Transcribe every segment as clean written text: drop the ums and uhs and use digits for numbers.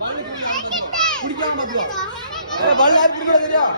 பிடிக்காம பால் யாரு பிடிக்கூட தெரியும்.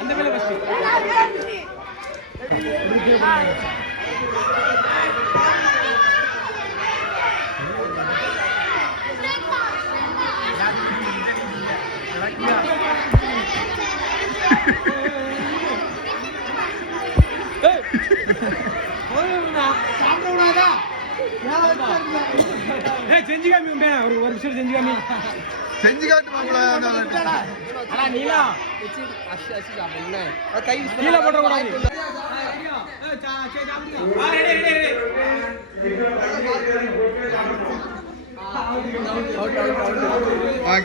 அந்த மேல செஞ்சு காமி ஒரு நிமிஷம் செஞ்சு காமி செஞ்சு காட்டு நீலா கை கீழே போட கூடாது.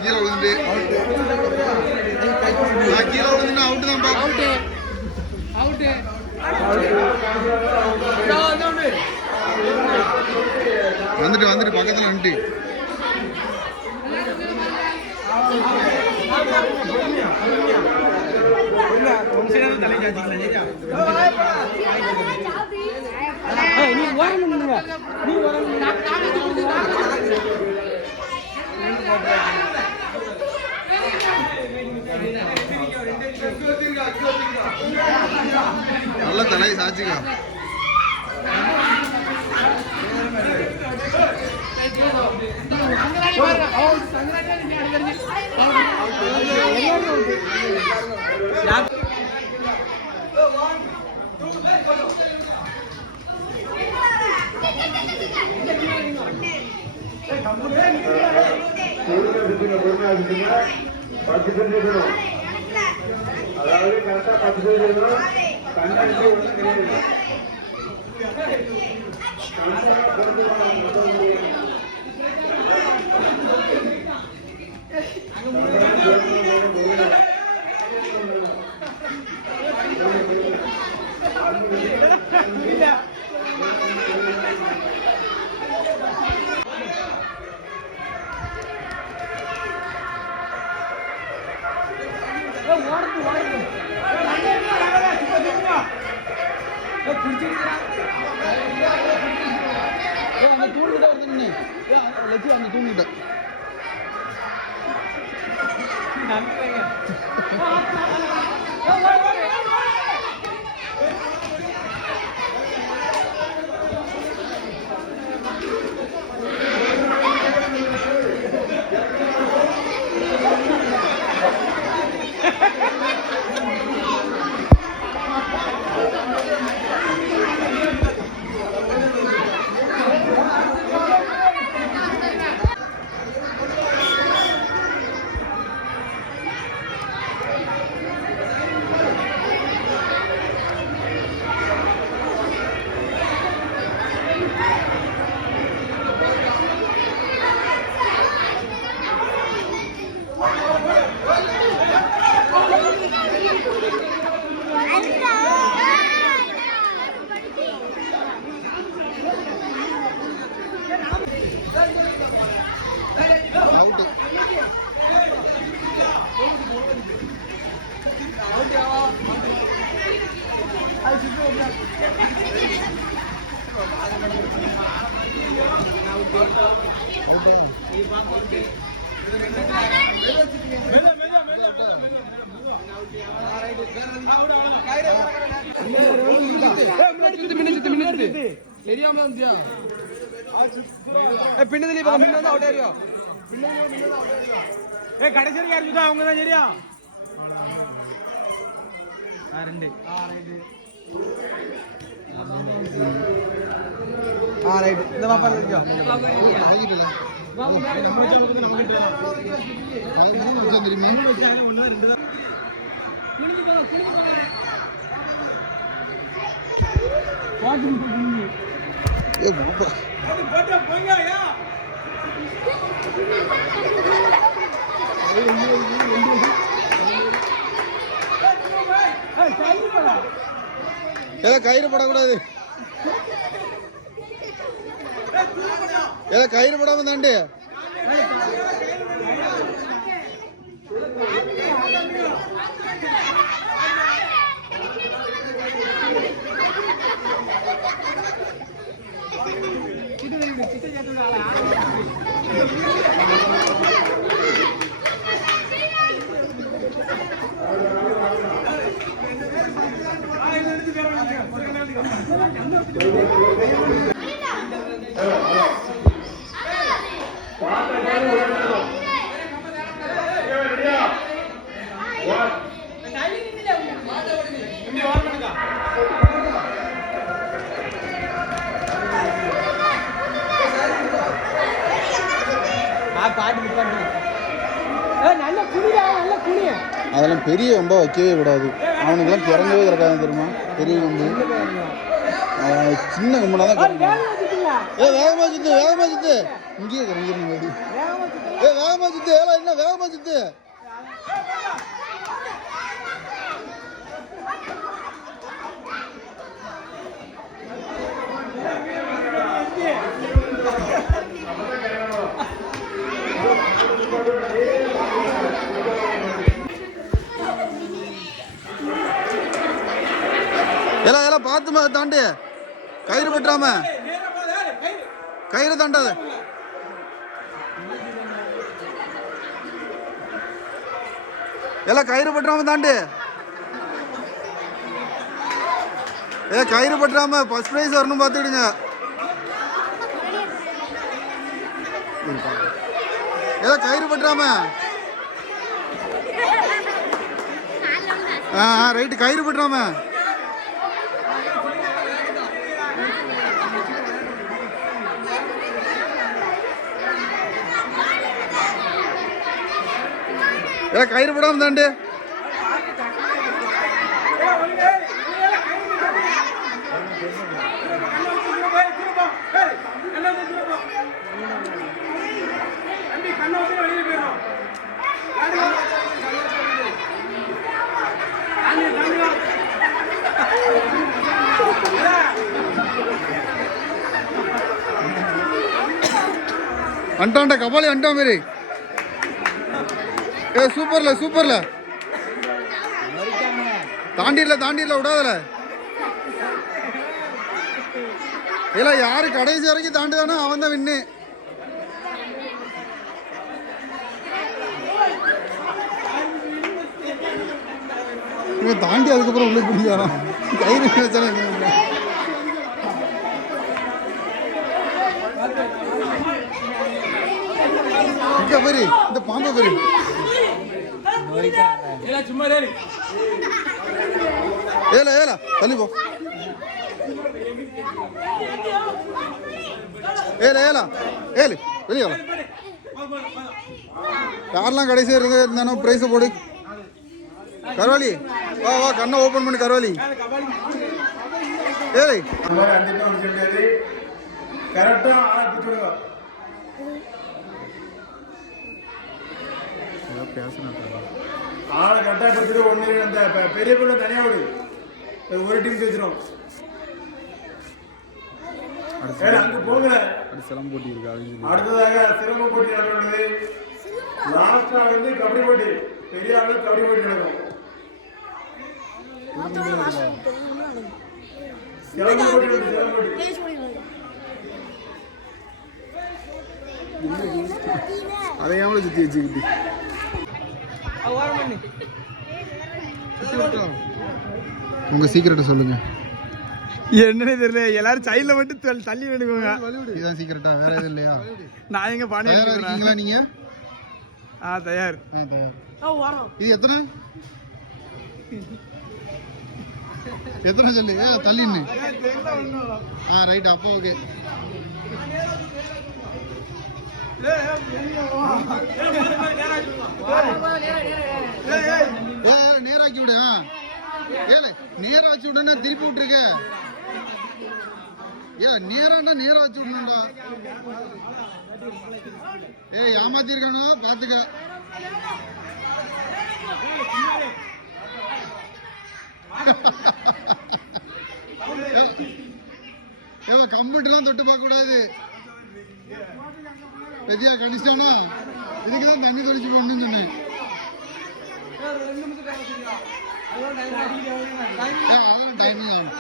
கீழே விழுந்து கீழே விழுந்து அவுட்டு தான் அவுட்டு அவுட்டு வந்துட்டு பக்கத்துல வந்துட்டு நீ வரணுங்க நீ நல்ல தலை சாட்சிக்கா அதாவது கரெக்டா 10 பேர் வேணும். கண்ணாடி ஒன்றும் கிடையாது. தூங்கிட்ட தெரியாம பின்னதுல அவுட் ஆயிரும். கடைசி யார் சுதா அவங்க தான் சரியா ரெண்டு ரைட் இந்த பாப்பா ஏதோ கயிறு படக்கூடாது. ஏதோ கயிறு படாம தாண்டி. அதெல்லாம் பெரிய ரொம்ப வைக்கவே கூடாது. அவனுக்கெல்லாம் கிறங்கவே கிடக்காது தெரியுமா? பெரிய கொம்பு சின்ன கொம்புனா தான். வேகமா சுத்து, வேகமா சுத்து. இங்கேயே கிறங்கிருங்க. வேகமா சுத்து. ஏலா என்ன வேகமா சுத்து. எல்லாம் எல்லாம் பார்த்து தாண்டு. கயிறு பற்றாம கயிறு தாண்டாத. எல்லாம் கயிறு பற்றாம தாண்டு. கயிறு பற்றாம ஃபர்ஸ்ட் பிரைஸ் வரணும் பார்த்துக்கிடுங்க. எல்லாம் கயிறு பற்றாம. ரைட்டு கயிறு பற்றாம. கயிறு படாம தாண்டு. अंटा कबाली अंटा मेरी सूपर सूपर तांडी विड़ाद यार कड़सी वरक तांडाना अवन विन्ने तांडी अदुक्कपुறம் उल्ल पुडियाना कई पांप तली पो यार कड़सी प्राइस पोड़ करवाली वा वा कण्ण ओपन पण्णु करवाली ஆளை கட்டாயப்படுத்திட்டு ஒன்று அந்த பெரிய பொண்ணு தனியாக விடு. ஒரு டீம் வச்சிரும். அங்கே போங்க. சிலம்பு போட்டி இருக்கு. அடுத்ததாக சிலம்பு போட்டி நடக்குது. லாஸ்டா வந்து கபடி போட்டி. பெரிய ஆளு கபடி போட்டி நடக்கும். சிலம்பு போட்டி வந்து சிலம்பு போட்டி. அதை எவ்வளோ சுற்றி வச்சுக்கிட்டு உங்க சீக்கிரட்டை சொல்லுங்க. என்னன்னே தெரியல. எல்லாரும் சைடுல மட்டும் தள்ளி விடுங்க. இதுதான் சீக்கிரட்டா, வேற எதுவும் இல்லையா? நான் எங்க பானே இருக்கீங்களா நீங்க? தயார். தயார். இது எத்தனை சொல்லி தள்ளின்னு. ரைட். அப்போ ஓகே. நேராக்கி விடு. நேரா வச்சு விடுனா திருப்பி விட்டுருக்க. நேராண்டா நேரா வச்சு விடணும்டா. ஏமாத்திருக்கானோ பாத்துக்க. ஏவா கம்ப்யூட்டர்லாம் தொட்டு பார்க்க கூடாது. பெரியா கணிச்சிட்டானா இதுக்குதான் தண்ணி தொளிச்சு போடணும்னு சொன்னேன். அதெல்லாம் டைமிங் ஆகும்.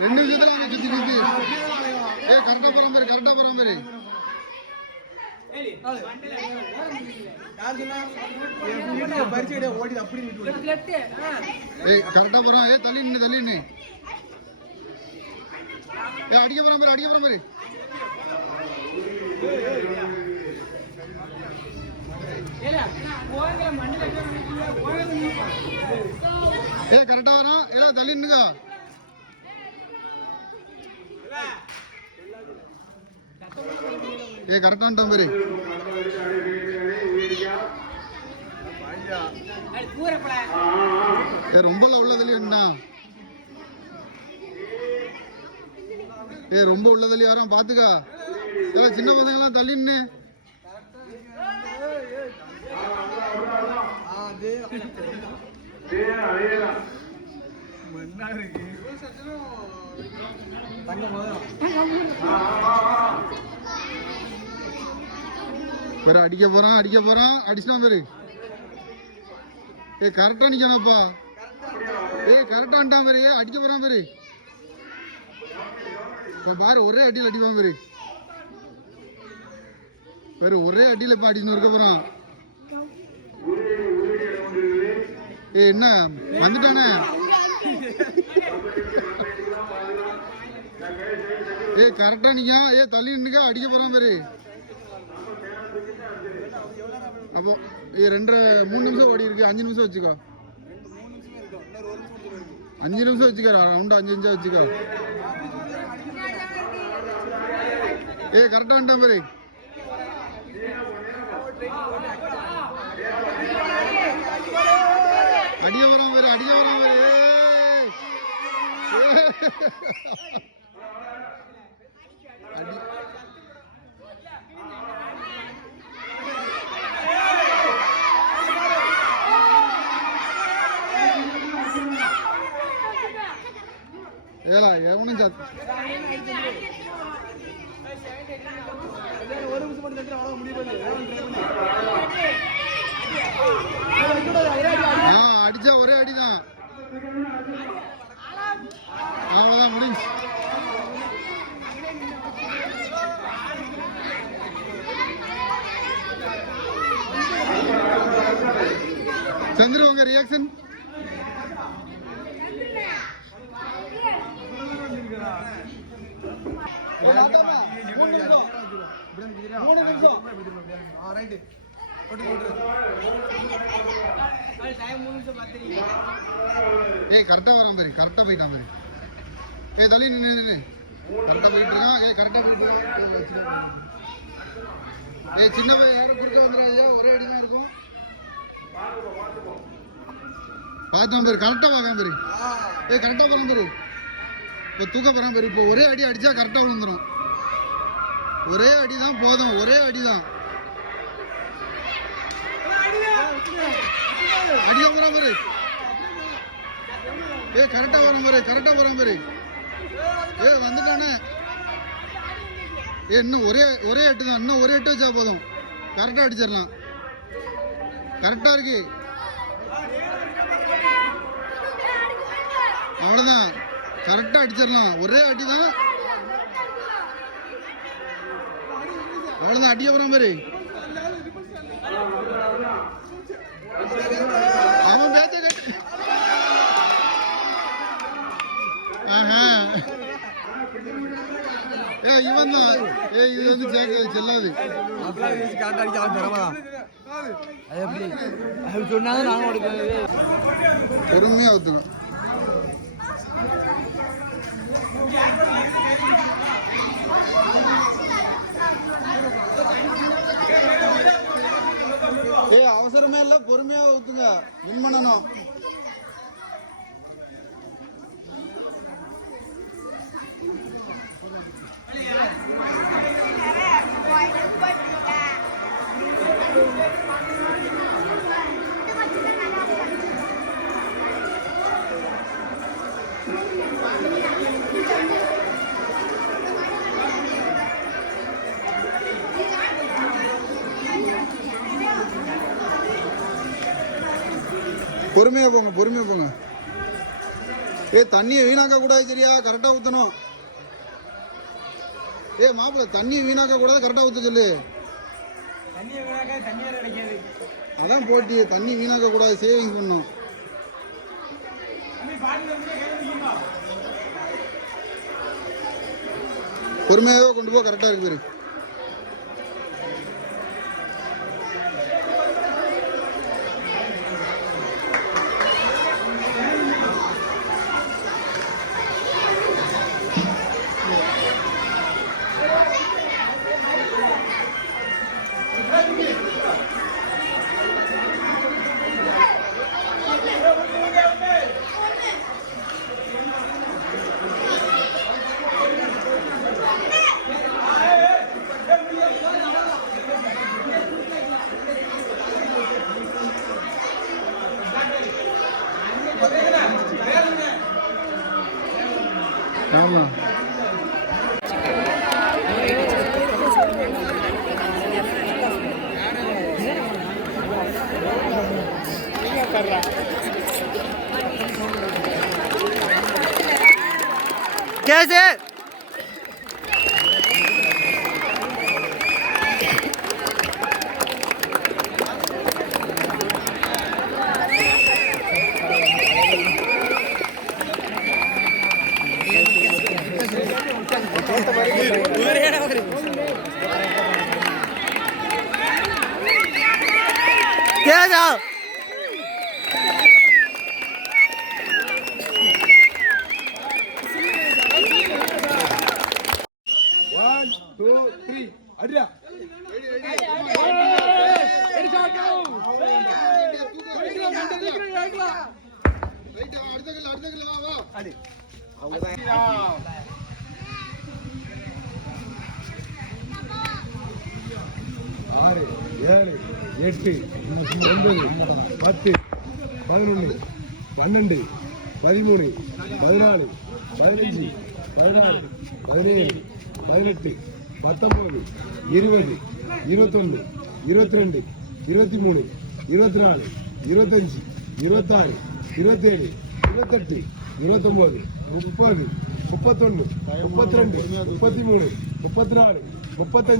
2 நிமிஷத்துல அங்க சுத்தி சுத்தி கரெக்டா போறான் பாரு, கரெக்டா போறான் பாரு. கரெக்டா போறான். தள்ளி நின்னு தள்ளி நின்னு அடிக்க போறான் பாரு, அடிக்க போறான் பாரு. கரெக்டா வரான். தள்ளி நின்னுங்க. கரெக்டான்ட்டான் பாரு. ரொம்ப உள்ளதுலயே என்ன ரொம்ப உள்ளதுலயே வரான் பாத்துக்கா. சின்ன பசங்க எல்லாம் தள்ளி நின்னு அடிக்க போறான், அடிக்க போறான். அடிச்சுனா பாரு. கரெக்டா நிக்கணப்பா. கரெக்டான்ட்டான் பாரு. அடிக்க போறான் பாரு. பாரு ஒரே அடியில் அடிப்பான் பாரு. பாரு ஒரே அடியில் இப்ப அடிச்சுன்னு இருக்க போறான். என்ன வந்துட்டானே. கரெக்டா நிக்கா. தள்ளி நின்னுக்கா. அடிக்க போறான் பாரு. அப்போ 2-3 நிமிஷம் ஓடி இருக்கு. 5 நிமிஷம் வச்சுக்கோ. 5 நிமிஷம் வச்சுக்கோ. ரவுண்ட் 5 நிமிஷம் வச்சுக்கோ. கரெக்டான்ட்டான் பாரு. அடிக்க வரான் பாரு, அடிக்க வரான் பாரு. எவனும் அடிச்சா ஒரே அடிதான். அவ்வளவுதான் முடிஞ்சு. சந்திர உங்க ரியாக்ஷன்? கரெக்டா வரான் பாரு. கரெக்டா போயிட்டான் பாரு. தள்ளி நின்று கரெக்டா போயிட்டு இருக்கான். கரெக்டா போயிட்டு சின்ன பையன் யாரும் குறுக்க வந்துடாதா. ஒரே அடிதான் இருக்கும். பார்த்தான் பாரு. கரெக்டா பார்க்காம பாரு. கரெக்டா போறான் பாரு. இப்போ தூக்க போறான் பாரு. இப்போ ஒரே அடி அடிச்சா கரெக்டா விழுந்துரும். ஒரே அடிதான் போதும். ஒரே அடிதான். அடிக்க போறான் பாரு. கரெக்டா வரும் பாரு. கரெக்டா போறான் பாரு. வந்துட்டானே. இன்னும் ஒரே எட்டு தான். இன்னும் ஒரே எட்டு வச்சா போதும். கரெக்டா அடிச்சிடலாம். கரெக்டா இருக்கு. அவ்வளவுதான். கரெக்டா அடிச்சிடலாம். ஒரே அடிதான். அவ்வளவுதான். அடிக்க போறான் பாரு. அவன் பேச்ச கேட்டு இவன் தான். இது வந்து செல்லாது. பொறுமையா ஊத்துங்க. அவசரமே இல்ல. பொறுமையா ஊத்துங்க. வின் பண்ணணும். பொறுமையா போங்க, பொறுமையா போங்க. தண்ணியை வீணாக்க கூடாது, சரியா? கரெக்டா ஊத்தணும். மாப்பிள்ள, தண்ணியை வீணாக்க கூடாது, கரெக்டா ஊத்த சொல்லு. அதான் போட்டி, தண்ணி வீணாக்க கூடாது, சேவிங்ஸ் பண்ணணும். பொறுமையாவே கொண்டு போ, கரெக்டா இருக்கு பேரு. ஆமா. कैसे क्या जाओ 1 2 3 அடிடா. ஆறு 7 8 9 10 11 12 13 14 15 16 17 18 19 20 21 22 23 24 25 26 27 28 29 30 31 32 33 34 35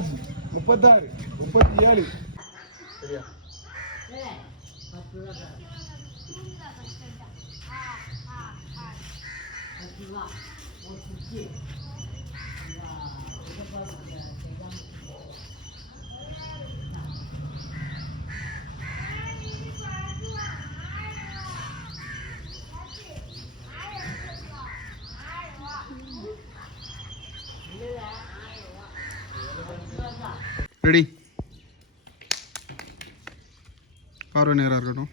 36 37 சரியா? ரெடி. பார்வை நேராக இருக்கட்டும்.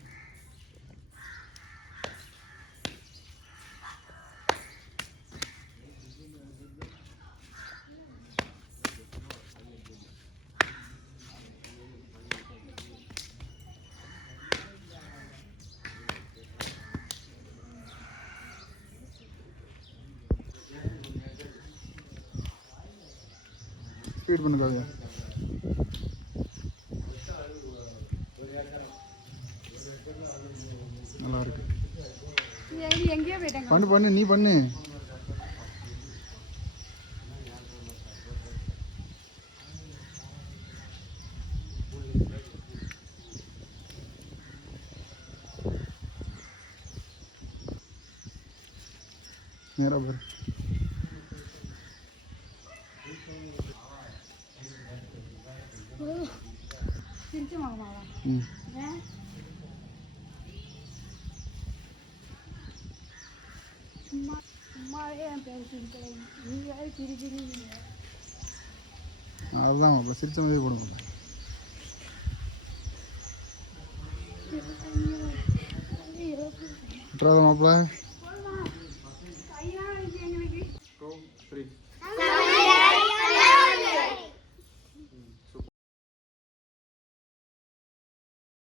ஸ்பீட் பண்ணுக்காங்க. நல்லா இருக்கு. பண்ணு பண்ணு, நீ பண்ணு. நேரா பாரு. அதுதான் மாப்பிள்ள, சிரிச்ச மாதிரி போடுங்க. விட்டுறாத மாப்பிள்ள.